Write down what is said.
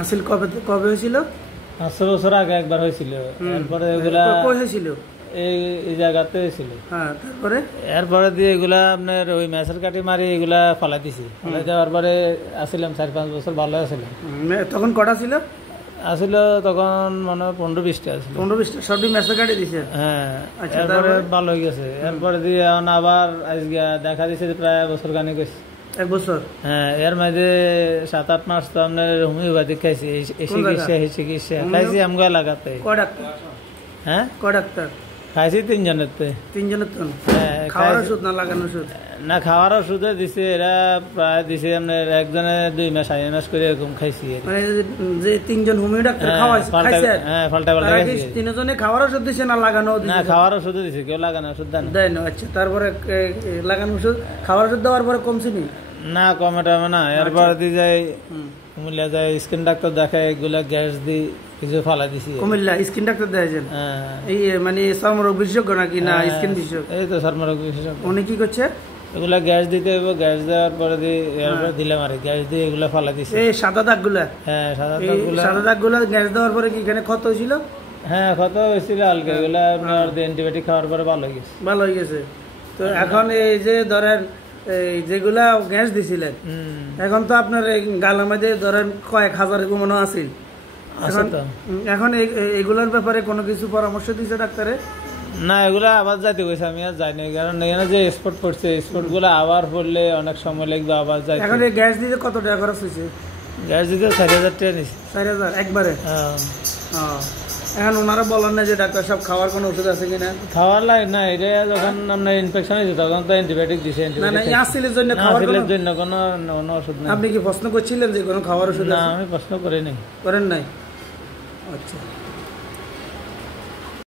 আসিল কবে কবে হয়েছিল? 5 বছর আগে একবার হয়েছিল। এরপরে এগুলা কই হয়েছিল? এই জায়গাতে হয়েছিল। হ্যাঁ, তারপরে এরপরে দিয়ে এগুলা আপনার ওই ম্যাচের কাটি মারি এগুলা ফালাই দিছি। ফালাই দেওয়ার পরে আসছিলাম 4-5 বছর ভালো আসছিলাম। তখন কটা ছিল? আসলে তখন মনে হয় 15-20টা আসছিল। 15-20টা সবই ম্যাচের কাটি দিছে। হ্যাঁ, আচ্ছা, এরপরে ভালো হয়ে গেছে। এরপরে দিয়ে এখন আবার আজকে দেখা দিচ্ছে যে প্রায় বছর খানিক হয়েছে। 1 বছর? হ্যাঁ, এর মাঝে 7-8 মাস তো আপনার হোমিওপ্যাথিক খাইছি। এই চিকিৎসা খাইছি আমগো এলাকাতে। কয় ডাক্তার? হ্যাঁ, কয় ডাক্তার খাইছি 3 জনের। 3 জনের তো? হ্যাঁ, খাওয়ার ওষুধ না লাগানোর ওষুধ? না, খাওয়ার ওষুধে দিছে। এরা প্রায় দিছে আপনার একজনে 2 মাস 2.5 মাস করে এরকম খাইছি। মানে যে 3 জন হোমিও ডাক্তার খাওয়াইছে? হ্যাঁ, পাল্টা খাইছি। 3 জনে খাওয়ার ওষুধ দিছে না লাগানো? না, খাওয়ার ওষুধ দিছে, কেউ লাগানো ওষুধ দেয় না। আচ্ছা, তারপরে লাগানো ওষুধ খাওয়ার ওষুধ দেওয়ার পরে কমছে নি? না, কমেটা না। এরপরে দিয়ে যাই কুমিল্লা যাই, স্কিন ডাক্তার দেখায়, এগুলা গ্যাস দিই কিছু ফালা দিছি। কুমিল্লা স্কিন ডাক্তার দেখাইছেন? এই মানে চর্মরোগ বিশেষজ্ঞ নাকি না স্কিন বিশেষজ্ঞ? এই তো চর্মরোগ বিশেষজ্ঞ। উনি কি করছে? এগুলা গ্যাস দিতে হবে, গ্যাস দেওয়ার পরে দিলাম আর গ্যাস দিয়ে এগুলা ফালা দিছে। এই সাদা দাগগুলা? হ্যাঁ, সাদা দাগগুলা গ্যাস দেওয়ার পরে কি এখানে ক্ষত হয়েছিল? হ্যাঁ, ক্ষত হয়েছিল হালকা। এগুলা আপনার অ্যান্টিবায়োটিক খাওয়ার পরে ভালো হয়ে গেছে। ভালো হয়ে গেছে। তো এখন এই যে ধরেন এই যেগুলা গ্যাস দিছিলেন, এখন তো আপনার গালের মধ্যে ধরেন কয়েক হাজার মনে আছে। এখন এগুলোর ব্যাপারে কোনো কিছু পরামর্শ দিয়েছে ডাক্তারে? না, এগুলা আবার যাইতে গেছে, আমি আর যাইনি। কারণ এখানে যে স্পট পড়ছে, স্পট গুলো আবার পড়লে অনেক সময় লাগবে, আবার যাই। এখন এই গ্যাস দিতে কত টাকা খরচ হয়েছে? গ্যাস দিতে 4,000 টাকা নিচ্ছে। 4,000 একবারে? এখন ওনারা বলেন না যে ডাক্তার সব খাওয়ার কোনো ওষুধ আছে কিনা? খাওয়ার লাগে না, এটা যখন আপনার ইনফেকশন হয়েছে তখন তো অ্যান্টিবায়োটিক দিছে। আসিলের জন্য খাওয়ার জন্য কোনো ওষুধ নেই। আপনি কি প্রশ্ন করছিলেন যে কোনো খাওয়ার ওষুধ? না, আমি প্রশ্ন করি নাই। করেন নাই? আচ্ছা।